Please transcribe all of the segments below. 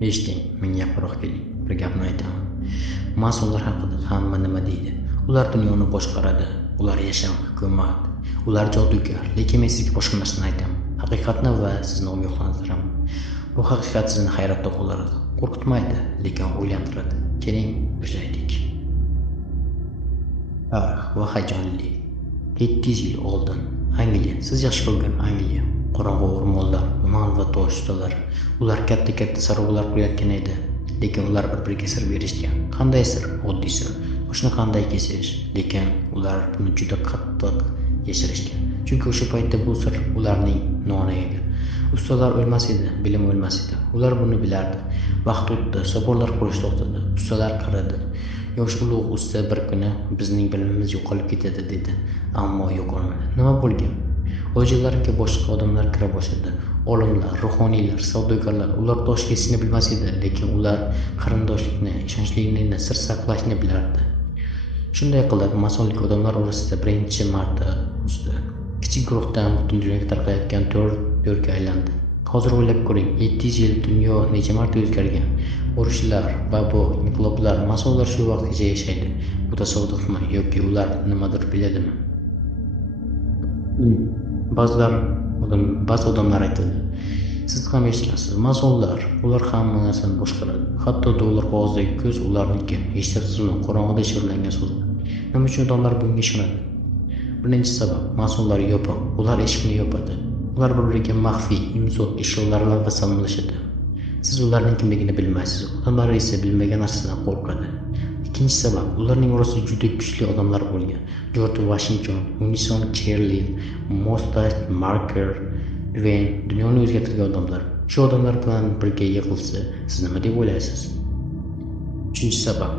Eshiting, menga yaqinroq keling, bir gapni aytaman. Masonlar haqida hamma nima deydi? Ular dunyoni boshqaradi, ular yashin hukumat, ular jodugar. Lekin men sizga boshqa narsani aytaman. Haqiqatni va sizni ogohlantiraman. Bu haqiqat sizni hayratda qoldiradi, qo'rqitmaydi, lekin o'ylantiradi. Keling, boshlaylik. Va hayajonli. 700 yil oldin Angliya, siz yaxshi ko'rgan Angliya, qorong'u o'rmonlar, tuman va tosh ustalar. Ular katta saroylar qurayotgan edi, lekin ular bir-biriga sir berishgan. Qanday sir? Oddiy sir. Toshni qanday kesish, lekin ular buni juda qattiq yashirishgan. Chunki o'sha paytda bu sir ularning noni edi. Ustalar o'lmas edi, bilim o'lmas edi. Ular buni bilardi. Vaqt o'tdi, saboqlar qurish to'xtadi, ustalar qaradi. Yosh ulug' usta bir kuni bizning bilimimiz yo'qolib ketadi dedi, ammo yo'qolmadi. Nima bo'lgan? O'ljalarga boshqa odamlar kira boshladi. Olimlar, ruhoniylar, savdogarlar. Ular tosh kesishni bilmas edi, lekin ular qarindoshlikni, ishonchlilikni, sir saqlashni bilardi. Shunday qilib, masonlik odamlar orasida birinchi marta o'sdi. Kichik guruhdan butun dunyoga tarqayotgan to'rga aylandi. Hozir o'ylab ko'ring, 700 yil dunyo necha marta o'zgargan? Urushlar, bu inqiloblar, masonlar shu vaqtgacha yashaydi. Bu tasodifmi yoki ular nimadir biladimi? Ba'zi odamlar aytadi. Siz ham eshitgansiz, masonlar, ular hamma narsani boshqaradi. Hatto dollar qog'ozdagi ko'z ularniki. Eshityapsizmi? Qorong'ida shivirlangan so'zlar. Nima uchun odamlar bunga ishonadi? Birinchi sabab, masonlar yopiq, ular eshikni yopadi. Ular bir-biriga maxfiy imzo ishlovlar bilan salomlashadi. Siz ularning kimligini bilmaysiz, odamlar esa bilmagan narsadan qo'rqadi. Ikkinchi sabab, ularning orasida juda kuchli odamlar bo'lgan. George Washington, Winston Churchill, Mozart, Marker Twain, dunyoni o'zgartirgan odamlar. Shu odamlar bilan birga yig'ilsa, siz nima deb o'ylaysiz? Uchinchi sabab,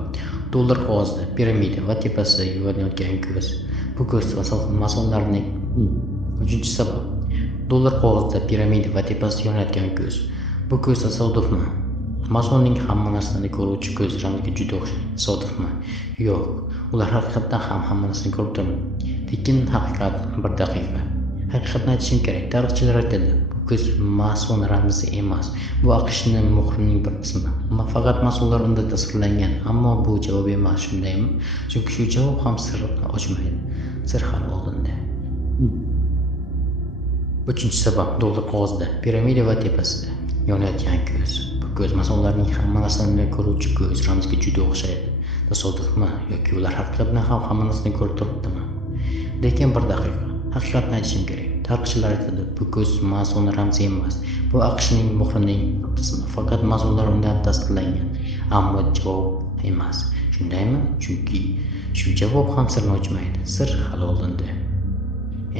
dollar qog'ozda, piramida va tepasida yuvinayotgan ko'z. Bu ko'z masonlarning. Uchinchi sabab, dollar qog'ozda, piramida va tepasida yonayotgan ko'z. Bu ko'z tasodifmi? Masonning hamma narsani ko'ruvchi ko'z ramziga juda o'xshaydi. Tasodifmi? Yo'q. Ular haqiqatdan ham hamma narsani ko'rib turadi. Lekin haqiqat bir daqiqa. Haqiqatni aytishim kerak. Tarixchilar aytadi, bu ko'z mason ramzi emas. Bu AQShning muhrining bir qismi. Faqat masonlar unda tasvirlangan, ammo bu javob emas, shundaymi? Chunki shu javob ham sirni ochmaydi. Sir hali oldinda. Uchinchi sabab, dollar qog'ozda, piramida va tepasida yonayotgan ko'z. Bu ko'z masonlarning hamma narsani ko'ruvchi ko'z ramziga juda o'xshaydi. Tasodifmi yoki ular haqiqatdan ham hamma narsani ko'rib turibdimi? Lekin bir daqiqa, haqiqatni aytishim kerak. Tarixchilar aytadi, bu ko'z mason ramzi emas. Bu AQShning muhrining qismi. Faqat masonlar undan tasdiqlangan, ammo javob emas. Shundaymi? Chunki shu javob ham sirni ochmaydi. Sir hali oldinda.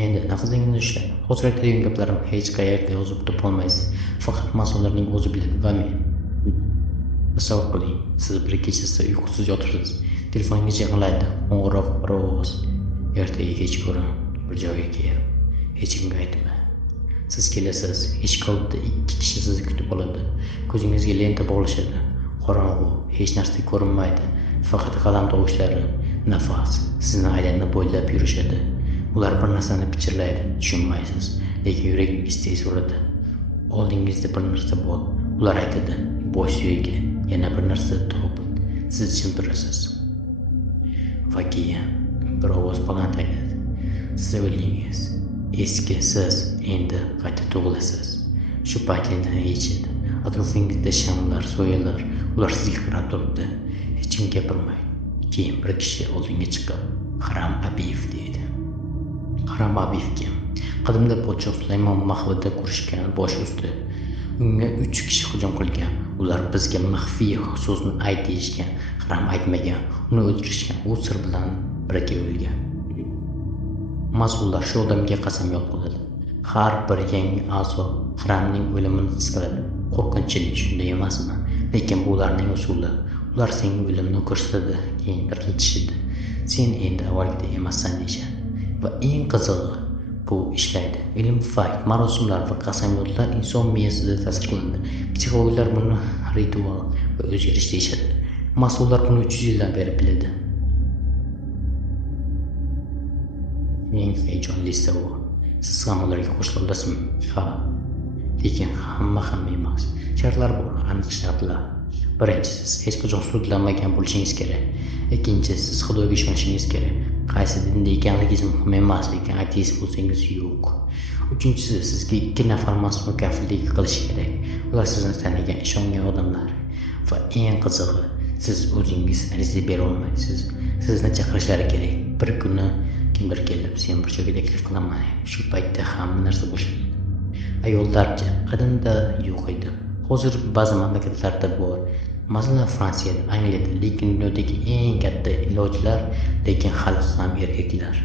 Endi nafsingizni ushlang. Hozir aytadigan gaplarim hech qayerda yozib topolmaysiz. Faqat masonlarning o'zi biladi va men. Tasavvur qiling, siz bir kechasi uyqusiz yotirsiz. Telefoningiz yig'laydi, qo'ng'iroq bir ovoz. Ertaga kechqurun bir joyga kel. Hech kimga aytma. Siz kelasiz, eshik oldida 2 kishi sizni kutib oladi. Ko'zingizga lenta bog'lashadi. Qorong'u, hech narsa ko'rinmaydi. Faqat qadam tovushlari, nafas sizni aylanib bo'ylab yurishadi. Ular bir narsani pichirlaydi, tushunmaysiz, lekin yuragingiz tez uradi. Oldingizda bir narsa bor. Ular aytadi, bosh suyagi, yana bir narsa topib, siz jim turasiz. Va keyin bir ovoz baland aytadi. Siz o'ylaysiz, eski siz endi qayta tug'ilasiz. Shu payt lentani yechadi. Atrofingizda shamlar, soyalar, ular sizga qarab turibdi. Hech kim gapirmaydi. Keyin bir kishi oldinga chiqib, Haram Abiyev deydi. Haram Abiyev kim? Qadimda podshoh Sulaymon mahvida qurishgan bosh usti. Unga 3 kishi hujum qilgan. Ular bizga maxfiy so'zni ayt deyishgan. Haram aytmagan, uni o'ldirishgan. U sir bilan birga o'lgan. Mas'ullar shu odamga qasamyod qiladi. Har bir yangi a'zo Haramning o'limini his qiladi. Qo'rqinchli, shunday emasmi? Lekin bu ularning usuli. Ular senga o'limni ko'rsatadi, keyin diriltishadi. Sen endi avvalgidek emassan deyishadi. Va eng qizig'i, bu ishlaydi. Ilm fakt, marosimlar va qasamyodlar inson miyasida tasdiqlandi. Psixologlar buni ritual va o'zgarish deyishadi. Mas'ullar buni 300 yildan beri biladi. Eng heyejonlisi bu. Siz ham ularga qo'shila olasizmi? Ha. lekin hamma emas. Shartlar bor, aniq shartlar. Birinchisi, siz hech qachon sudlanmagan bo'lishingiz kerak. Ikkinchisi, siz Xudoga ishonishingiz kerak. Qaysi dinda ekanligingiz muhim emas, lekin ateist bo'lsangiz yo'q. Uchinchisi, sizga 2 nafar mas'ul kafillik qilishi kerak. Ular sizni tanigan, ishongan odamlar. Va eng qizig'i, siz o'zingiz ariza bera olmaysiz. Sizni chaqirishlari kerak. Bir kuni kimdir kelib, "Sen bir joyga taklif qilaman." Shu paytda hamma narsa boshlanadi. Ayollarcha qadimda yo'q edi. Hozir ba'zi mamlakatlarda bor. Masalan, Fransiyada, Angliyada, lekin dunyodagi eng katta ilojlar, lekin hali ham erkaklar.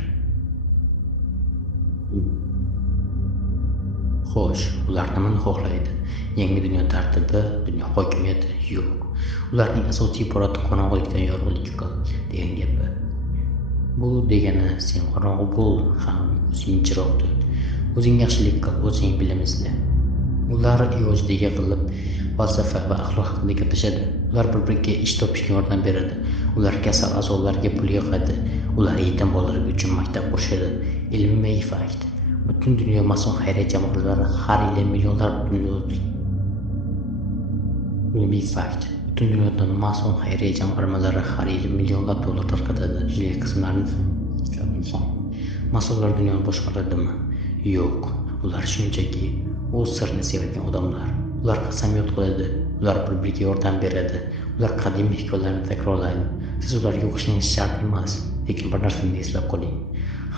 Xo'sh, ular nimani xohlaydi? Yangi dunyo tartibi, dunyo hokimiyati yo'q. Ularning asosiy iborati qorong'ulikdan yorug'likka qil degan gapi. Bu degani sen qorong'u bo'l, ham o'zing chiroq tut. O'zing yaxshilik qil, o'zing bilim izla. Ular ilojiga qilib falsafa va axloq haqida gaplashadi. Ular bir-biriga ish topishga yordam beradi. Ular kasal a'zolarga pul yig'adi. Ular yetim bolalar uchun maktab qurishadi. Ilmiy fakt. Butun dunyo mason xayriya jamg'armalari har yili millionlab ilmiy fakt. Butun dunyoda mason xayriya jamg'armalari har yili millionlab dollar tarqatadi. Milliy qismlarni masonlar dunyoni boshqaradimi? Yo'q. Ular shunchaki o'z sirni sevadigan odamlar. Ular qasamyod qiladi. Ular bir-biriga yordam beradi. Ular qadimiy hikoyalarni takrorlaydi. Siz ularga o'qishingiz shart emas, lekin bir narsani eslab qoling.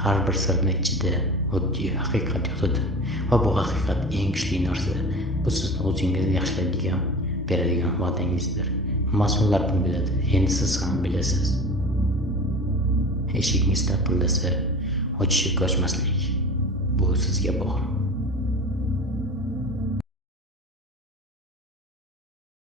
Har bir sirni ichida oddiy haqiqat yotadi. Va bu haqiqat eng kuchli narsa. Bu sizni o'zingizni yaxshilaydigan, beradigan va'dangizdir. Mas'ullar buni biladi. Endi siz ham bilasiz. Eshigingiz tapillasa, ochishga qochmaslik. Bu sizga bog'liq.